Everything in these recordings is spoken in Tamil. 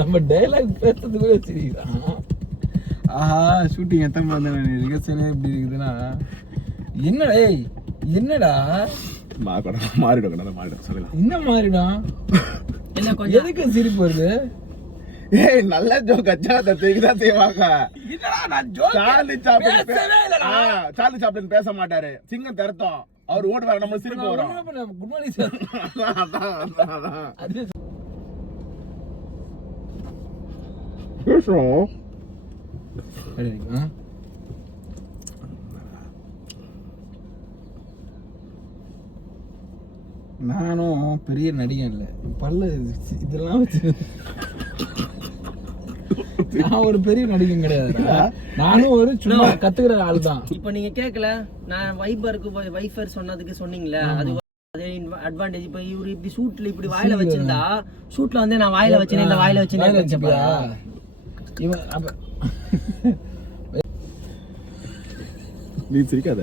நம்ம டைலாக் பேசுறது கூட சிரிக்கிறான். ஆஹா ஷூட்டிங் எத்தனை மாதிரி ரிகர்சலே இப்படி இருக்குதுன்னா என்னடா என்னடா மாறிடும் சொல்லலாம். என்ன மாறிடும்? என்ன கொஞ்சம் எதுக்கு சிரிப்பு வருது? ஏய் நல்ல ஜோக் அச்சா தான் செய்வாங்க. என்னடா நான் ஜோக் சார்லி சாப்ளின் பேச மாட்டாரு. சிங்கம் தரத்தம் அவர் ஓடுவார், நம்ம சிரிப்பு வரும். Good morning sir. அது பேசுறோம். நானும் பெரிய நடிகன் இல்லை, பல்ல இதெல்லாம் வச்சு நான் ஒரு பெரிய நடிகன் கிடையாது. நானும் ஒரு சும்மா கத்துக்கிற ஆள் தான். இப்ப நீங்க கேட்கல, நான் வைஃபர் சொன்னதுக்கு சொன்னீங்களே, அது அதே அட்வான்டேஜ். இப்ப இவரு இப்படி ஷூட்ல இப்படி வாயில வச்சிருந்தா, ஷூட்ல வந்து நான் வாயில வச்சேன் இந்த வாயில வச்சேன் இவன் அப்ப நீ சிரிக்காத.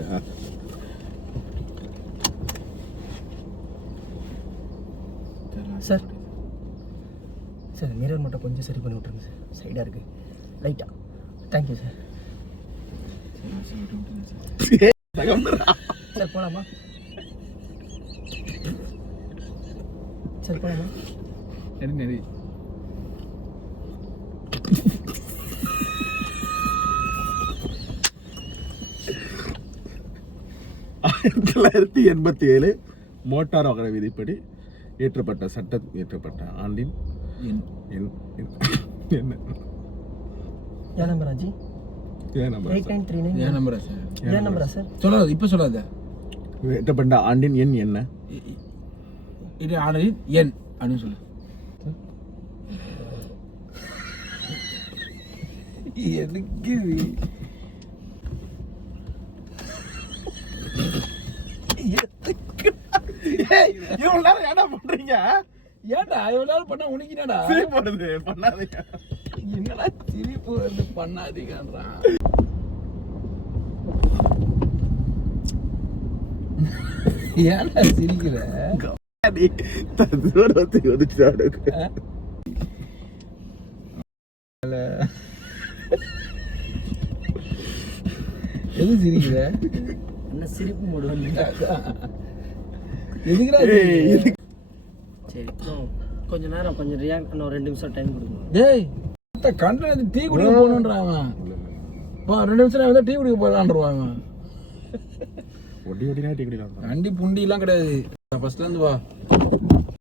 சார் சார் மிரர் மட்டும் கொஞ்சம் சரி பண்ணி விட்டுருங்க சார், சைடாக இருக்கு லைட்டா. Thank you sir. சார் போலாமா? சார் போலாமா? நெறி 1987 மோட்டார் வாகன விதிப்படி இயற்றப்பட்ட ஆண்டின் என்ன நம்பர் ஆஜி? ஏன் நம்பர்? 8939. ஏன் நம்பரா சார்? ஏன் நம்பரா சார்? சொல்லாத, இப்ப சொல்லாத. இயற்றப்பட்ட ஆண்டின் எண் என்ன? இது ஆண்டின் எண் அப்படின்னு சொல்லு. எனக்கு இவ்வளவு நேரம் என்ன பண்றீங்க? ஏன்டா இவ்வளவு நேரம் பண்ணா உனக்குனடா சிரிப்பு வருது, பண்ணாதீங்க. என்னடா சிரிப்பு வந்து பண்ணாதீங்கன்றான். ஏன்டா சிரிக்கிற? எது சிரிக்கிற? என்ன சிரிப்பு மூடு? எதுக்குடா? சரி கொஞ்ச நேரம் கொஞ்சம் ரியாக்ட் பண்ண, 2 நிமிஷம் டைம் கொடுங்க. டேய் கண்ட டீ குடிக்க போகணுன்றான். 2 நிமிஷம் வந்து டீ குடிக்க போகலான்றான். ஒடி ஒடினா டீ குடிக்கலாம். கண்டி புண்டி எல்லாம் கிடையாது. ஃபர்ஸ்ட்ல இருந்து வா.